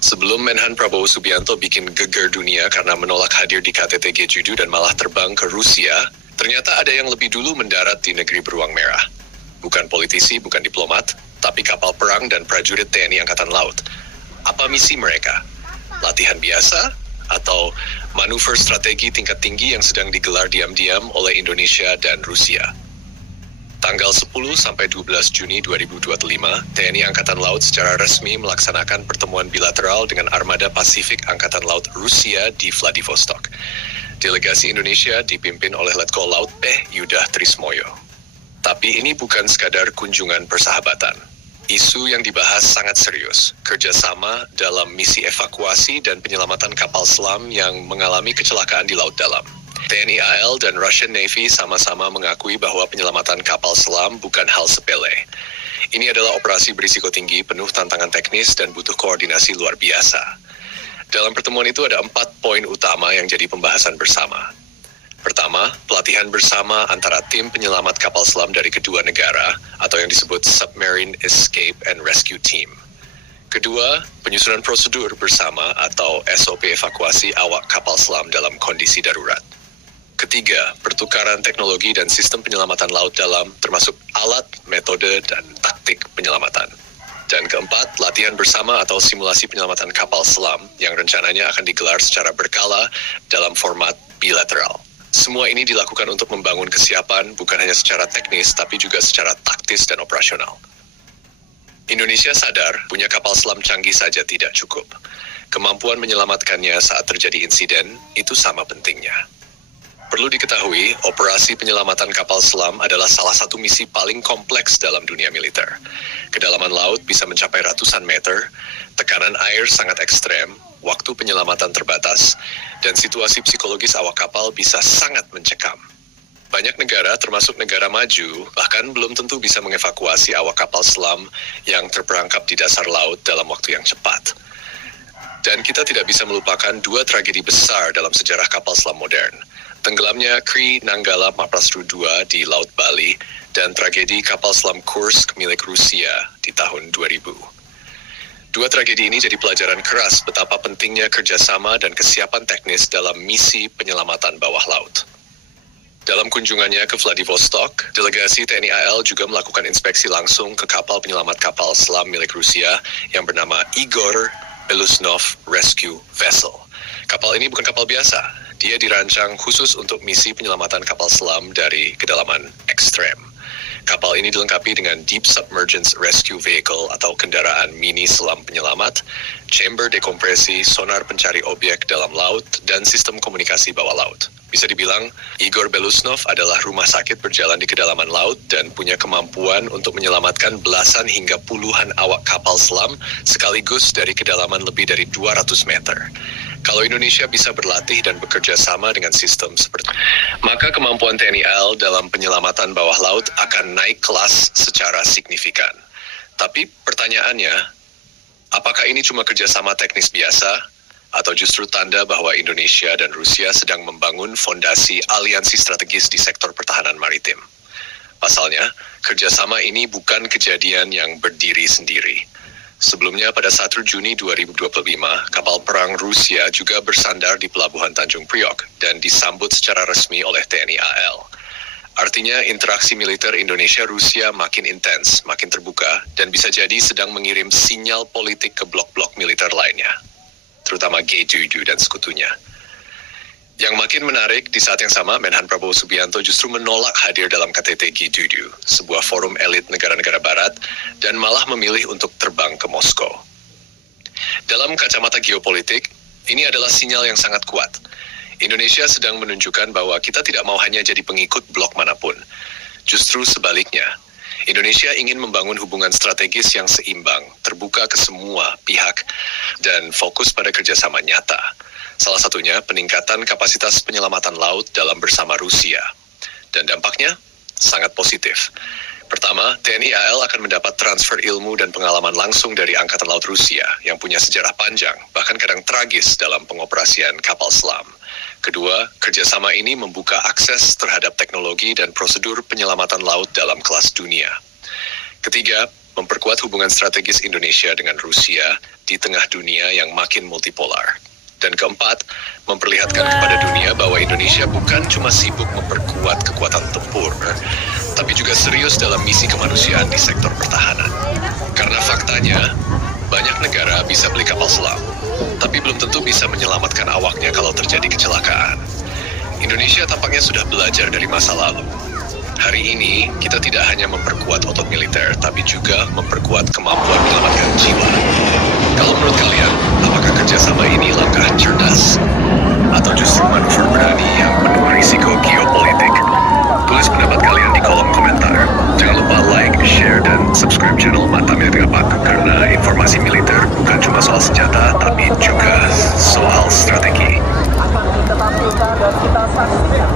Sebelum Menhan Prabowo Subianto bikin geger dunia karena menolak hadir di KTT Jeju dan malah terbang ke Rusia, ternyata ada yang lebih dulu mendarat di negeri beruang merah. Bukan politisi, bukan diplomat, tapi kapal perang dan prajurit TNI Angkatan Laut. Apa misi mereka? Latihan biasa? Atau manuver strategi tingkat tinggi yang sedang digelar diam-diam oleh Indonesia dan Rusia? Tanggal 10 sampai 12 Juni 2025, TNI Angkatan Laut secara resmi melaksanakan pertemuan bilateral dengan Armada Pasifik Angkatan Laut Rusia di Vladivostok. Delegasi Indonesia dipimpin oleh Letkol Laut P. Yudah Trismoyo. Tapi ini bukan sekadar kunjungan persahabatan. Isu yang dibahas sangat serius, kerjasama dalam misi evakuasi dan penyelamatan kapal selam yang mengalami kecelakaan di Laut Dalam. TNI AL dan Russian Navy sama-sama mengakui bahwa penyelamatan kapal selam bukan hal sepele. Ini adalah operasi berisiko tinggi, penuh tantangan teknis, dan butuh koordinasi luar biasa. Dalam pertemuan itu ada 4 poin utama yang jadi pembahasan bersama. Pertama, pelatihan bersama antara tim penyelamat kapal selam dari kedua negara, atau yang disebut Submarine Escape and Rescue Team. Kedua, penyusunan prosedur bersama atau SOP evakuasi awak kapal selam dalam kondisi darurat. Ketiga, pertukaran teknologi dan sistem penyelamatan laut dalam termasuk alat, metode, dan taktik penyelamatan. Dan keempat, latihan bersama atau simulasi penyelamatan kapal selam yang rencananya akan digelar secara berkala dalam format bilateral. Semua ini dilakukan untuk membangun kesiapan bukan hanya secara teknis tapi juga secara taktis dan operasional. Indonesia sadar punya kapal selam canggih saja tidak cukup. Kemampuan menyelamatkannya saat terjadi insiden itu sama pentingnya. Perlu diketahui, operasi penyelamatan kapal selam adalah salah satu misi paling kompleks dalam dunia militer. Kedalaman laut bisa mencapai ratusan meter, tekanan air sangat ekstrem, waktu penyelamatan terbatas, dan situasi psikologis awak kapal bisa sangat mencekam. Banyak negara, termasuk negara maju, bahkan belum tentu bisa mengevakuasi awak kapal selam yang terperangkap di dasar laut dalam waktu yang cepat. Dan kita tidak bisa melupakan 2 tragedi besar dalam sejarah kapal selam modern. Tenggelamnya Kri Nanggala Martapura II di Laut Bali dan tragedi kapal selam Kursk milik Rusia di tahun 2000. 2 tragedi ini jadi pelajaran keras betapa pentingnya kerjasama dan kesiapan teknis dalam misi penyelamatan bawah laut. Dalam kunjungannya ke Vladivostok, delegasi TNI AL juga melakukan inspeksi langsung ke kapal penyelamat kapal selam milik Rusia yang bernama Igor Belousnov Rescue Vessel. Kapal ini bukan kapal biasa. Dia dirancang khusus untuk misi penyelamatan kapal selam dari kedalaman ekstrem. Kapal ini dilengkapi dengan Deep Submergence Rescue Vehicle atau kendaraan mini selam penyelamat, chamber dekompresi, sonar pencari objek dalam laut, dan sistem komunikasi bawah laut. Bisa dibilang, Igor Belousnov adalah rumah sakit berjalan di kedalaman laut dan punya kemampuan untuk menyelamatkan belasan hingga puluhan awak kapal selam sekaligus dari kedalaman lebih dari 200 meter. Kalau Indonesia bisa berlatih dan bekerja sama dengan sistem seperti itu, maka kemampuan TNI AL dalam penyelamatan bawah laut akan naik kelas secara signifikan. Tapi pertanyaannya, apakah ini cuma kerjasama teknis biasa, atau justru tanda bahwa Indonesia dan Rusia sedang membangun fondasi aliansi strategis di sektor pertahanan maritim? Pasalnya, kerjasama ini bukan kejadian yang berdiri sendiri. Sebelumnya pada 1 Juni 2025, kapal perang Rusia juga bersandar di Pelabuhan Tanjung Priok dan disambut secara resmi oleh TNI AL. Artinya interaksi militer Indonesia-Rusia makin intens, makin terbuka, dan bisa jadi sedang mengirim sinyal politik ke blok-blok militer lainnya, terutama G7 dan sekutunya. Yang makin menarik, di saat yang sama, Menhan Prabowo Subianto justru menolak hadir dalam KTT G7, sebuah forum elit negara-negara barat, dan malah memilih untuk terbang ke Moskow. Dalam kacamata geopolitik, ini adalah sinyal yang sangat kuat. Indonesia sedang menunjukkan bahwa kita tidak mau hanya jadi pengikut blok manapun. Justru sebaliknya, Indonesia ingin membangun hubungan strategis yang seimbang, terbuka ke semua pihak, dan fokus pada kerjasama nyata. Salah satunya peningkatan kapasitas penyelamatan laut dalam bersama Rusia. Dan dampaknya sangat positif. Pertama, TNI AL akan mendapat transfer ilmu dan pengalaman langsung dari Angkatan Laut Rusia yang punya sejarah panjang, bahkan kadang tragis dalam pengoperasian kapal selam. Kedua, kerjasama ini membuka akses terhadap teknologi dan prosedur penyelamatan laut dalam kelas dunia. Ketiga, memperkuat hubungan strategis Indonesia dengan Rusia di tengah dunia yang makin multipolar. Dan keempat, memperlihatkan kepada dunia bahwa Indonesia bukan cuma sibuk memperkuat kekuatan tempur, tapi juga serius dalam misi kemanusiaan di sektor pertahanan. Karena faktanya, banyak negara bisa beli kapal selam, tapi belum tentu bisa menyelamatkan awaknya kalau terjadi kecelakaan. Indonesia tampaknya sudah belajar dari masa lalu. Hari ini, kita tidak hanya memperkuat otot militer, tapi juga memperkuat kemampuan menyelamatkan jiwa. Kalau menurut kalian, apakah kerjasama ini langkah cerdas? Atau justru manuver berani yang penuh risiko geopolitik? Tulis pendapat kalian di kolom komentar. Jangan lupa like, share, dan subscribe channel Mata Militer Pak, karena informasi militer bukan cuma soal senjata, tapi juga soal strategi. Akan kita tampilkan dan kita saksikan